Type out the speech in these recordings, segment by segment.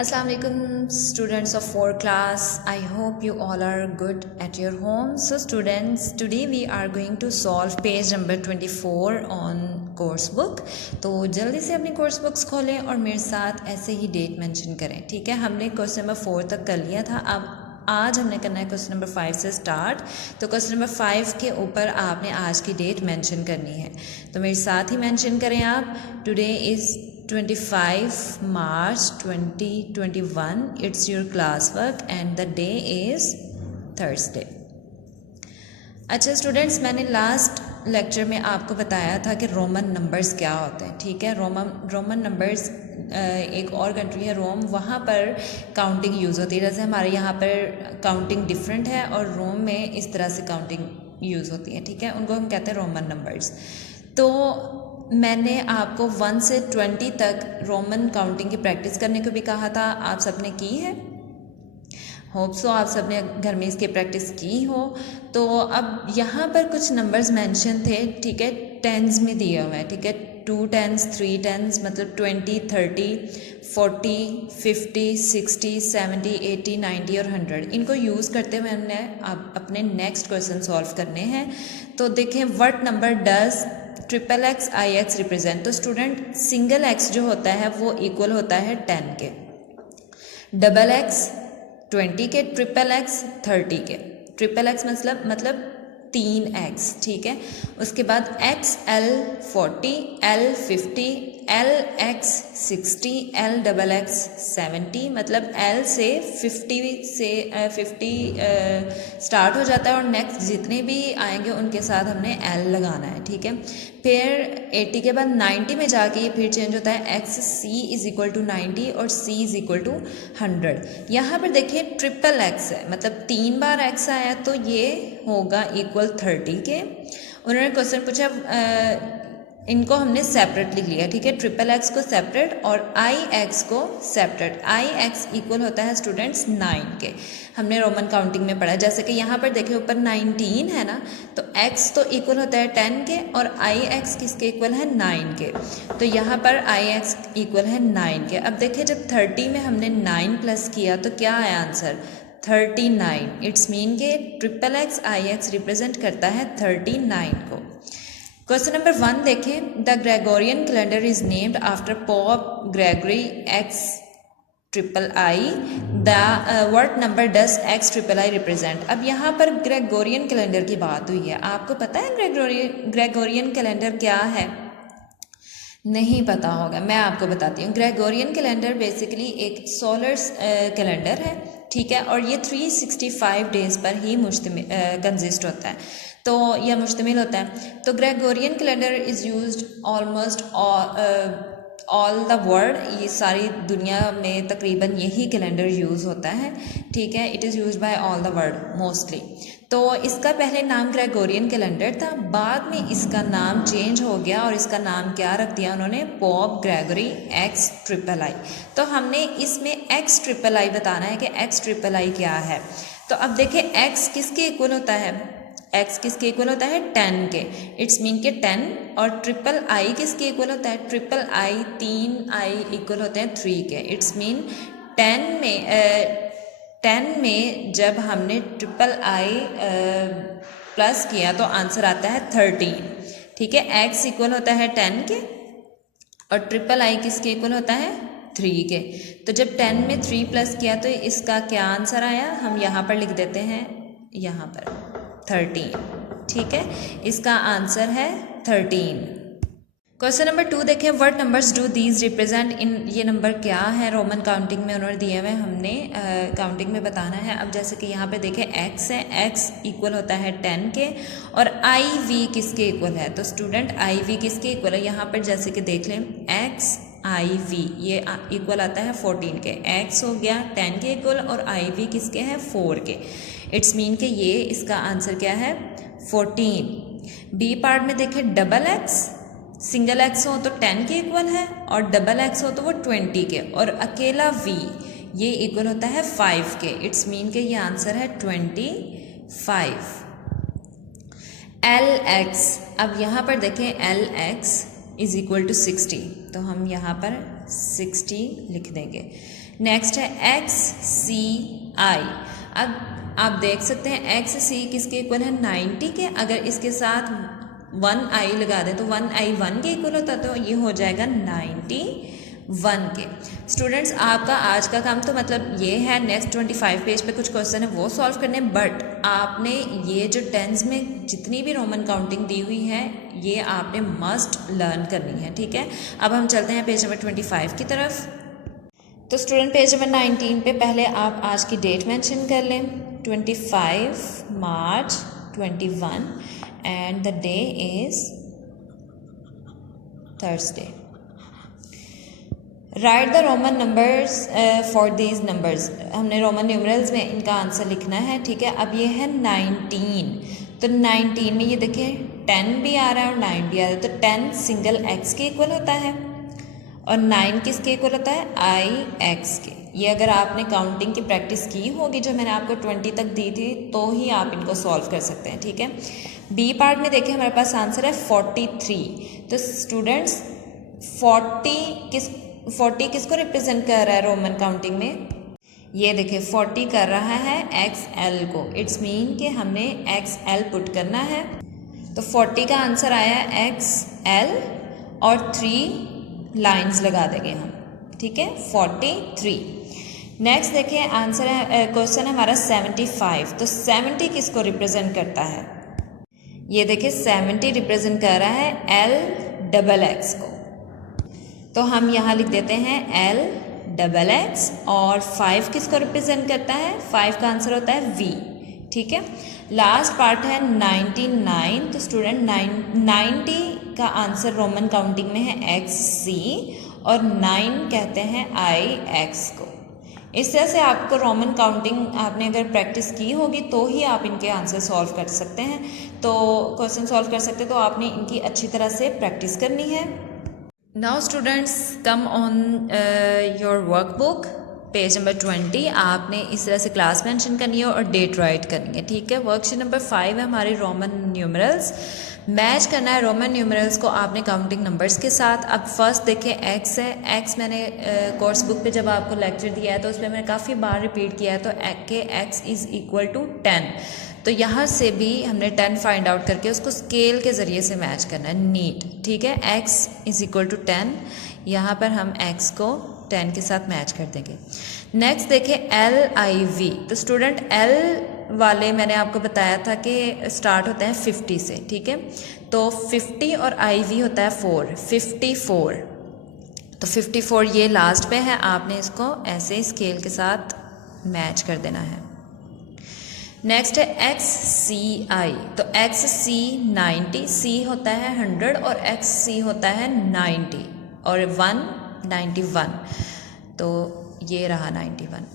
Assalamu alaikum students of 4 class. I hope you all are good at your home. So students, today we are going to solve page number 24 on course book. तो जल्दी से अपनी course books खोलें और मेरे साथ ऐसे ही date mention करें, ठीक है। हमने क्वेश्चन नंबर 4 तक कर लिया था, अब आज हमने करना है क्वेश्चन नंबर 5 से स्टार्ट। तो क्वेश्चन नंबर 5 के ऊपर आपने आज की डेट मेंशन करनी है, तो मेरे साथ ही मेंशन करें आप। Today is 25 March 2021. It's your classwork and the day is Thursday. अच्छा स्टूडेंट्स, मैंने लास्ट लेक्चर में आपको बताया था कि रोमन नंबर्स क्या होते हैं, ठीक है। रोमन नंबर्स, एक और कंट्री है रोम, वहाँ पर काउंटिंग यूज़ होती है। जैसे हमारे यहाँ पर काउंटिंग डिफरेंट है और रोम में इस तरह से काउंटिंग यूज़ होती है, ठीक है। उनको हम कहते हैं रोमन नंबर्स। तो मैंने आपको 1 से 20 तक रोमन काउंटिंग की प्रैक्टिस करने को भी कहा था, आप सबने की है। होप सो आप सबने घर में इसकी प्रैक्टिस की हो। तो अब यहाँ पर कुछ नंबर्स मेंशन थे, ठीक है, टेंस में दिए हुए हैं, ठीक है। 2 टेंस, 3 टेंस, मतलब 20, 30, 40, 50, 60, 70, 80, 90 और 100। इनको यूज़ करते हुए हमने अब अपने नेक्स्ट क्वेश्चन सॉल्व करने हैं। तो देखें, what number does triple x I x represent. तो स्टूडेंट, सिंगल एक्स जो होता है वो इक्वल होता है 10 के, डबल एक्स 20 के, ट्रिपल एक्स 30 के। ट्रिपल एक्स मतलब 3x, ठीक है। उसके बाद x L 40, L 50, L x 60, L double x 70, मतलब एल से 50 स्टार्ट हो जाता है और नेक्स्ट जितने भी आएंगे उनके साथ हमने एल लगाना है, ठीक है। फिर 80 के बाद 90 में जाके ये फिर चेंज होता है, X C is equal to 90 और सी इज इक्वल टू 100। यहाँ पर देखिए ट्रिपल एक्स है, मतलब 3 बार एक्स आया तो ये होगा इक्वल 30 के। उन्होंने क्वेश्चन पूछा, इनको हमने सेपरेट लिख लिया, ठीक है। ट्रिपल एक्स को सेपरेट और आई एक्स को सेपरेट। आई एक्स इक्वल होता है स्टूडेंट्स 9 के, हमने रोमन काउंटिंग में पढ़ा। जैसे कि यहाँ पर देखिए ऊपर 19 है ना, तो x तो इक्वल होता है 10 के और आई एक्स किसके इक्वल है 9 के। तो यहाँ पर आई एक्स इक्वल है 9 के। अब देखिए जब 30 में हमने 9 प्लस किया तो क्या आया आंसर, 39। इट्स मीन के ट्रिपल एक्स आई एक्स रिप्रेजेंट करता है 39 को। क्वेश्चन नंबर 1 देखें, the Gregorian calendar is named after pope Gregory x triple I. The what number does x triple I represent. अब यहाँ पर ग्रेगोरियन कैलेंडर की बात हुई है, आपको पता है ग्रेगोरियन कैलेंडर क्या है? नहीं पता होगा, मैं आपको बताती हूँ। ग्रेगोरियन कैलेंडर बेसिकली एक सोलर कैलेंडर है, ठीक है, और ये 365 डेज़ पर ही कंसिस्ट होता है, तो यह मुश्तमिल होता है। तो Gregorian calendar is used almost all the world, ये सारी दुनिया में तकरीबन यही कैलेंडर यूज़ होता है, ठीक है। It is used by all the world mostly. तो इसका पहले नाम ग्रेगोरियन कैलेंडर था, बाद में इसका नाम चेंज हो गया और इसका नाम क्या रख दिया उन्होंने, pope Gregory x triple I. तो हमने इसमें एक्स ट्रिपल आई बताना है कि एक्स ट्रिपल आई क्या है। तो अब देखिए एक्स किसके इक्वल होता है, एक्स किसके इक्वल होता है 10 के। इट्स मीन के 10। और ट्रिपल आई किसके इक्वल होता है, ट्रिपल आई 3 आई इक्वल होते हैं 3 के। इट्स मीन 10 में जब हमने ट्रिपल आई प्लस किया तो आंसर आता है 13, ठीक है। एक्स इक्वल होता है 10 के और ट्रिपल आई किसके इक्वल होता है 3 के। तो जब 10 में 3 प्लस किया तो इसका क्या आंसर आया, हम यहाँ पर लिख देते हैं, यहाँ पर 13, ठीक है। इसका आंसर है 13। क्वेश्चन नंबर 2 देखें, what numbers do these represent in. ये नंबर क्या है रोमन काउंटिंग में उन्होंने दिए हुए, हमने काउंटिंग में बताना है। अब जैसे कि यहाँ पे देखें एक्स है, एक्स इक्वल होता है 10 के और आई वी किसके इक्वल है। तो स्टूडेंट आई वी किसके इक्वल है, यहाँ पर जैसे कि देख लें एक्स आई वी ये इक्वल आता है 14 के। एक्स हो गया 10 के इक्वल और आई वी किसके हैं 4 के। इट्स मीन के ये इसका आंसर क्या है 14। बी पार्ट में देखें, डबल एक्स, सिंगल एक्स हो तो 10 के इक्वल है और डबल एक्स हो तो वो 20 के, और अकेला वी ये इक्वल होता है 5 के। इट्स मीन के ये आंसर है 25। एल एक्स, अब यहाँ पर देखें L X is equal to 60, तो हम यहाँ पर 60 लिख देंगे। नेक्स्ट है XCI। अब आप देख सकते हैं XC किसके इक्वल है 90 के। अगर इसके साथ 1i लगा दें तो 1i 1 के इक्वल होता है, तो ये हो जाएगा 91 के। स्टूडेंट्स आपका आज का काम तो मतलब ये है, नेक्स्ट 25 पेज पे कुछ क्वेश्चन है वो सॉल्व करने, बट आपने ये जो टेंस में जितनी भी रोमन काउंटिंग दी हुई है ये आपने मस्ट लर्न करनी है, ठीक है। अब हम चलते हैं पेज नंबर 25 की तरफ। तो स्टूडेंट पेज नंबर 19 पे पहले आप आज की डेट मेंशन कर लें, 25 मार्च 21 and the day is Thursday. Right the Roman numbers for these numbers. हमने रोमन न्यूमरल्स में इनका आंसर लिखना है, ठीक है। अब ये है 19, तो 19 में ये देखिए 10 भी आ रहा है और 9 भी आ रहा है, तो 10 सिंगल x के इक्वल होता है और 9 किसके इक्वल होता है IX के। ये अगर आपने काउंटिंग की प्रैक्टिस की होगी जो मैंने आपको 20 तक दी थी तो ही आप इनको सॉल्व कर सकते हैं, ठीक है। बी पार्ट में देखिए हमारे पास आंसर है 43। तो स्टूडेंट्स 40 किसको रिप्रेजेंट कर रहा है रोमन काउंटिंग में? ये देखिए 40 कर रहा है XL को। इट्स मीन कि हमने XL पुट करना है, तो 40 का आंसर आया XL और 3 लाइंस लगा देंगे हम, ठीक है, 43। नेक्स्ट देखिए आंसर है, क्वेश्चन है हमारा 75। तो 70 किसको रिप्रेजेंट करता है? ये देखिए 70 रिप्रेजेंट कर रहा है LXX को, तो हम यहाँ लिख देते हैं LXX। और 5 किसको रिप्रेजेंट करता है? 5 का आंसर होता है V, ठीक है। लास्ट पार्ट है 99। तो स्टूडेंट 90 का आंसर रोमन काउंटिंग में है XC और 9 कहते हैं IX को। इस तरह से आपको रोमन काउंटिंग आपने अगर प्रैक्टिस की होगी तो ही आप इनके आंसर सॉल्व कर सकते हैं, तो क्वेश्चन सॉल्व कर सकते हैं, तो आपने इनकी अच्छी तरह से प्रैक्टिस करनी है। Now students come on your workbook, page number 20। आपने इस तरह से क्लास मेंशन करनी है और डेट राइट करनी है, ठीक है। वर्कशीट नंबर 5 है हमारी रोमन न्यूमरल्स। मैच करना है रोमन न्यूमरल्स को आपने काउंटिंग नंबर्स के साथ। अब फर्स्ट देखिए x है। x मैंने कोर्स बुक पे जब आपको लेक्चर दिया है तो उस पर मैंने काफ़ी बार रिपीट किया है, तो x इज़ इक्वल टू 10। तो यहाँ से भी हमने 10 फाइंड आउट करके उसको स्केल के ज़रिए से मैच करना है, नीट, ठीक है। x इज़ इक्वल टू 10, यहाँ पर हम x को 10 के साथ मैच कर देंगे। नेक्स्ट देखिए LIV। तो स्टूडेंट L वाले मैंने आपको बताया था कि स्टार्ट होते हैं 50 से, ठीक है। तो 50 और IV होता है 4, 54। तो 54 ये लास्ट पे है, आपने इसको ऐसे स्केल के साथ मैच कर देना है। नेक्स्ट है XCI। तो XC 90, C होता है 100 और XC होता है 90 और 1 91, तो ये रहा 91।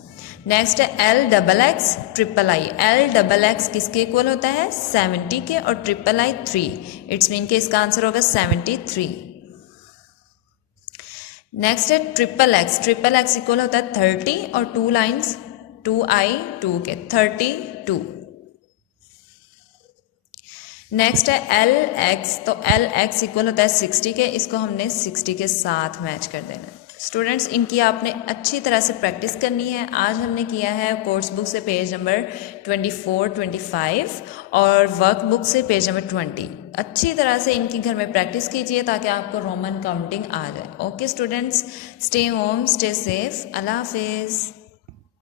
नेक्स्ट है LXX ट्रिपल आई। LXX किसके इक्वल होता है? 70 के और ट्रिपल आई 3। इट्स मीन कि इसका आंसर होगा 73। नेक्स्ट है triple x. Triple x equal होता है 30 और 2 लाइन्स 2i 2 के 32। नेक्स्ट है LX। तो LX इक्वल होता है 60 के, इसको हमने 60 के साथ मैच कर देना है। स्टूडेंट्स इनकी आपने अच्छी तरह से प्रैक्टिस करनी है। आज हमने किया है कोर्स बुक से पेज नंबर 24, 25 और वर्क बुक से पेज नंबर 20। अच्छी तरह से इनकी घर में प्रैक्टिस कीजिए ताकि आपको रोमन काउंटिंग आ जाए। Okay students, stay home, stay safe, Allah हाफिज़।